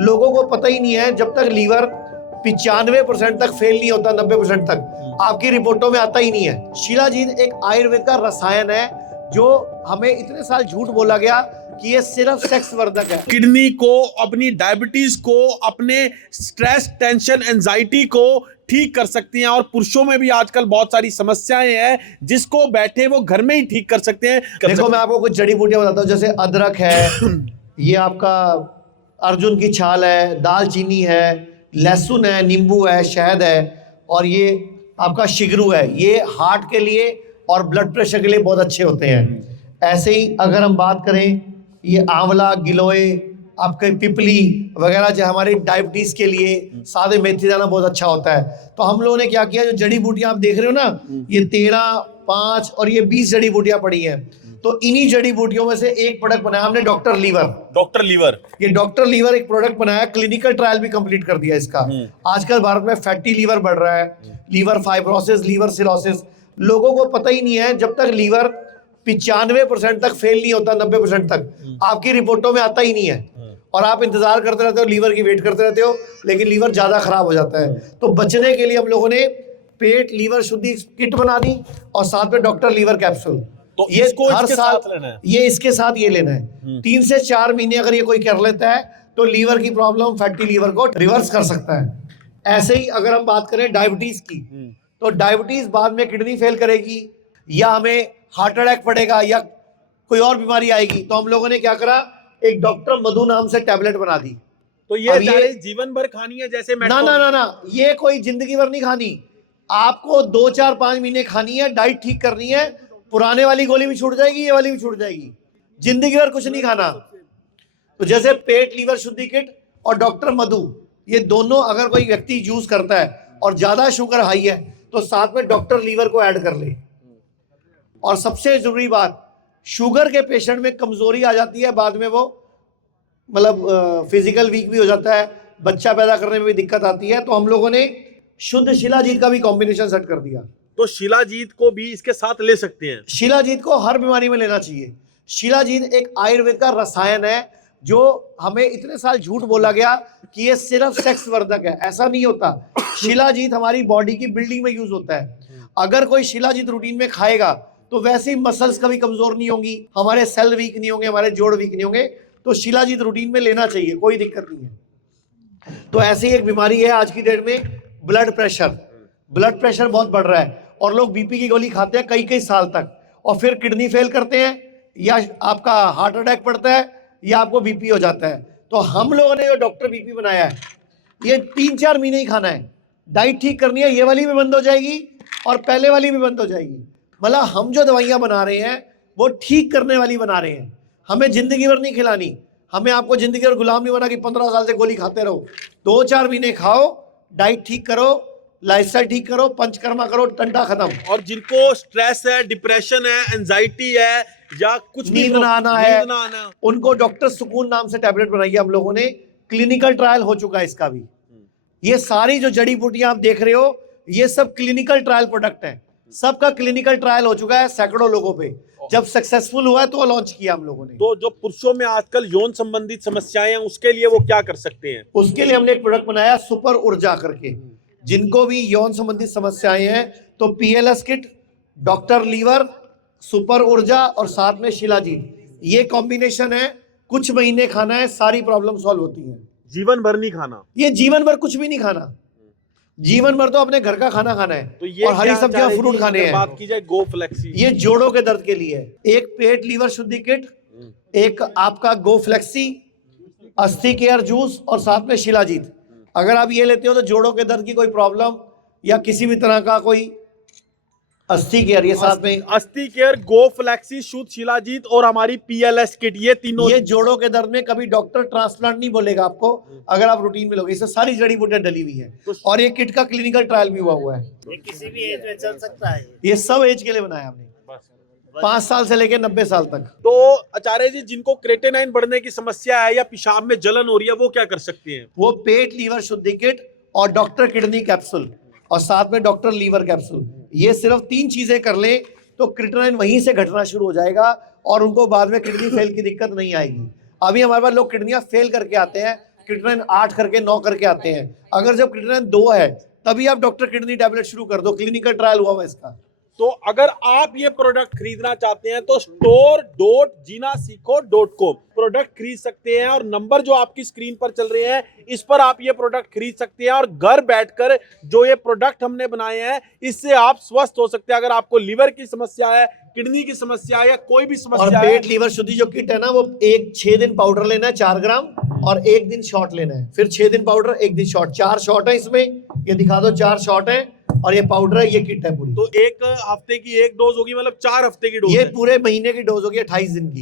लोगों को पता ही नहीं है। जब तक लीवर 95% तक फेल नहीं होता, 90% तक आपकी रिपोर्टों में आता ही नहीं है। शिलाजीत एक आयुर्वेद का रसायन है जो हमें इतने साल झूठ बोला गया कि ये सिर्फ सेक्स वर्धक है। किडनी को, अपनी डायबिटीज को, अपने स्ट्रेस, टेंशन, एंजाइटी को ठीक कर सकती हैं। और पुरुषों में भी आजकल बहुत सारी समस्याएं हैं जिसको बैठे वो घर में ही ठीक कर सकते हैं। देखो मैं आपको कुछ जड़ी बूटियां बताता हूँ, जैसे अदरक है, ये आपका अर्जुन की छाल है, दालचीनी है, लहसुन है, नींबू है, शहद है, और ये आपका शिगरू है। ये हार्ट के लिए और ब्लड प्रेशर के लिए बहुत अच्छे होते हैं। ऐसे ही अगर हम बात करें, ये आंवला, गिलोय, आपके पिपली वगैरह जो हमारी डायबिटीज के लिए, सादे मेथी दाना बहुत अच्छा होता है। तो हम लोगों ने क्या किया, जो जड़ी बूटियां आप देख रहे हो ना, ये 13, 5 और ये 20 जड़ी बूटियां पड़ी हैं। तो इन्हीं जड़ी बूटियों में से एक प्रोडक्ट बनाया हमने, डॉक्टर लीवर। डॉक्टर लीवर, ये डॉक्टर लीवर एक प्रोडक्ट बनाया, क्लिनिकल ट्रायल भी कंप्लीट कर दिया इसका। आजकल भारत में फैटी लीवर बढ़ रहा है, लीवर फाइब्रोसिस, लीवर सिरोसिस। लोगों को पता ही नहीं है। जब तक लीवर 95% तक फेल नहीं होता, 90% तक आपकी रिपोर्टों में आता ही नहीं है, और आप इंतजार करते रहते हो, लीवर की वेट करते रहते हो, लेकिन लीवर ज्यादा खराब हो जाता है। तो बचने के लिए हम लोगों ने पेट लीवर शुद्धि किट बना दी और साथ में डॉक्टर लीवर कैप्सूल। तो ये इसको हर इसके साल साथ लेना है। ये इसके साथ ये लेना है। 3 से 4 महीने अगर ये कोई कर लेता है तो लीवर की प्रॉब्लम, फैटी लीवर को रिवर्स कर सकता है। ऐसे ही अगर हम बात करें डायबिटीज की, तो डायबिटीज बाद में किडनी फेल करेगी, या हमें हार्ट अटैक पड़ेगा, या कोई और बीमारी आएगी। तो हम लोगों ने क्या करा, एक डॉक्टर मधु नाम से टैबलेट बना दी। तो ये जीवन भर खानी है जैसे ना ना ना ना, ये कोई जिंदगी भर नहीं खानी। आपको 2, 4, 5 महीने खानी है, डाइट ठीक करनी है। पुराने वाली गोली भी छूट जाएगी, ये वाली भी छूट जाएगी। जिंदगी भर कुछ नहीं खाना। तो जैसे पेट लीवर शुद्धि किट और डॉक्टर मधु, ये दोनों अगर कोई व्यक्ति यूज करता है और ज्यादा शुगर हाई है तो साथ में डॉक्टर लीवर को ऐड कर ले। और सबसे जरूरी बात, शुगर के पेशेंट में कमजोरी आ जाती है, बाद में वो मतलब फिजिकल वीक भी हो जाता है, बच्चा पैदा करने में भी दिक्कत आती है। तो हम लोगों ने शुद्ध शिलाजीत का भी कॉम्बिनेशन सेट कर दिया। तो शिलाजीत को भी इसके साथ ले सकते हैं। शिलाजीत को हर बीमारी में लेना चाहिए। शिलाजीत एक आयुर्वेद का रसायन है जो हमें इतने साल झूठ बोला गया कि ये सिर्फ सेक्स वर्धक है। ऐसा नहीं होता। शिलाजीत हमारी बॉडी की बिल्डिंग में यूज होता है। अगर कोई शिलाजीत रूटीन में खाएगा तो वैसे ही मसल्स कभी कमजोर नहीं होंगी, हमारे सेल वीक नहीं होंगे, हमारे जोड़ वीक नहीं होंगे। तो शिलाजीत रूटीन में लेना चाहिए, कोई दिक्कत नहीं है। तो ऐसी एक बीमारी है आज की डेट में, ब्लड प्रेशर। ब्लड प्रेशर बहुत बढ़ रहा है और लोग बीपी की गोली खाते हैं कई कई साल तक, और फिर किडनी फेल करते हैं, या आपका हार्ट अटैक पड़ता है, या आपको बीपी हो जाता है। तो हम लोगों ने जो डॉक्टर बीपी बनाया है, ये 3-4 महीने ही खाना है, डाइट ठीक करनी है, ये वाली भी बंद हो जाएगी और पहले वाली भी बंद हो जाएगी। मतलब हम जो दवाइयां बना रहे हैं वो ठीक करने वाली बना रहे हैं, हमें जिंदगी भर नहीं खिलानी। हमें आपको जिंदगी भर गुलाम नहीं बना कि 15 साल से गोली खाते रहो। 2-4 महीने खाओ, डाइट ठीक करो, लाइफस्टाइल ठीक करो, पंचकर्मा करो, टंटा खत्म। और जिनको स्ट्रेस है, डिप्रेशन है, एंजाइटी है, या कुछ नींद ना आना है, उनको डॉक्टर सुकून नाम से टैबलेट बनाई है हम लोगों ने। क्लिनिकल ट्रायल हो चुका है इसका भी। ये सारी जो जड़ी बूटियां आप देख रहे हो, ये सब क्लिनिकल ट्रायल प्रोडक्ट है। सबका क्लिनिकल ट्रायल हो चुका है सैकड़ों लोगों पे। जब सक्सेसफुल हुआ तो लॉन्च किया हम लोगों ने। तो जो पुरुषों में आजकल यौन संबंधित समस्याएं हैं, उसके लिए वो क्या कर सकते हैं? उसके लिए हमने एक प्रोडक्ट बनाया सुपर ऊर्जा करके। जिनको भी यौन संबंधित समस्याएं हैं तो PLS kit, doctor liver, super ऊर्जा और साथ में शिलाजीत, ये कॉम्बिनेशन है। कुछ महीने खाना है, सारी प्रॉब्लम सॉल्व होती है। जीवन भर नहीं खाना। ये जीवन भर कुछ भी नहीं खाना, जीवन भर तो अपने घर का खाना खाना है। तो ये और हरी सब्जियां, फ्रूट खाने हैं। बात की जाए गो फ्लेक्सी, ये जोड़ों के दर्द के लिए है। एक पेट लीवर शुद्धि किट, एक आपका गो फ्लेक्सी, अस्थि केयर जूस और साथ में शिलाजीत। अगर आप ये लेते हो तो जोड़ों के दर्द की कोई प्रॉब्लम या किसी भी तरह का कोई अस्थि केयर, ये साथ में अस्थि केयर, गो फ्लेक्सी, शुद्ध शिलाजीत और हमारी पीएलएस किट, ये तीनों। ये जोड़ों के दर्द में कभी डॉक्टर ट्रांसप्लांट नहीं बोलेगा आपको अगर आप रूटीन में लोगे। इससे सारी जड़ी बूटियां डली हुई है और ये किट का क्लिनिकल ट्रायल भी हुआ है। ये किसी भी एज में चल सकता है। ये सब एज के लिए बनाया हमने, 5 साल से लेकर 90 साल तक। तो आचार्य जी, जिनको क्रेटेनाइन बढ़ने की समस्या है या पेशाब में जलन हो रही है, वो क्या कर सकते हैं? वो पेट लीवर शुद्धि किट और डॉक्टर किडनी कैप्सूल और साथ में डॉक्टर लीवर कैप्सूल, ये सिर्फ 3 चीजें कर ले तो क्रेटेनाइन वहीं से घटना शुरू हो जाएगा और उनको बाद में किडनी फेल की दिक्कत नहीं आएगी। अभी हमारे पास लोग किडनियां फेल करके आते हैं, क्रिएटिनिन 8 करके 9 करके आते हैं। अगर जब क्रिएटिनिन 2 है तभी आप डॉक्टर किडनी टैबलेट शुरू कर दो, क्लिनिकल ट्रायल हुआ हुआ इसका। तो अगर आप ये प्रोडक्ट खरीदना चाहते हैं तो store.jinasiko.com प्रोडक्ट खरीद सकते हैं, और नंबर जो आपकी स्क्रीन पर चल रहे हैं इस पर आप ये प्रोडक्ट खरीद सकते हैं, और घर बैठकर जो ये प्रोडक्ट हमने बनाए हैं इससे आप स्वस्थ हो सकते हैं। अगर आपको लीवर की समस्या है, किडनी की समस्या है, या कोई भी और समस्या है, पेट लीवर शुद्धि जो किट है ना, वो 6 दिन पाउडर लेना है 4 ग्राम, और 1 दिन शॉट लेना है, फिर 6 दिन पाउडर 1 दिन शॉट, 4 शॉट है इसमें, ये दिखा दो 4 शॉट है, और ये पाउडर है, ये किट है पूरी। तो एक हफ्ते की एक डोज होगी, मतलब 4 हफ्ते की डोज ये है। पूरे महीने की डोज होगी 28 दिन की।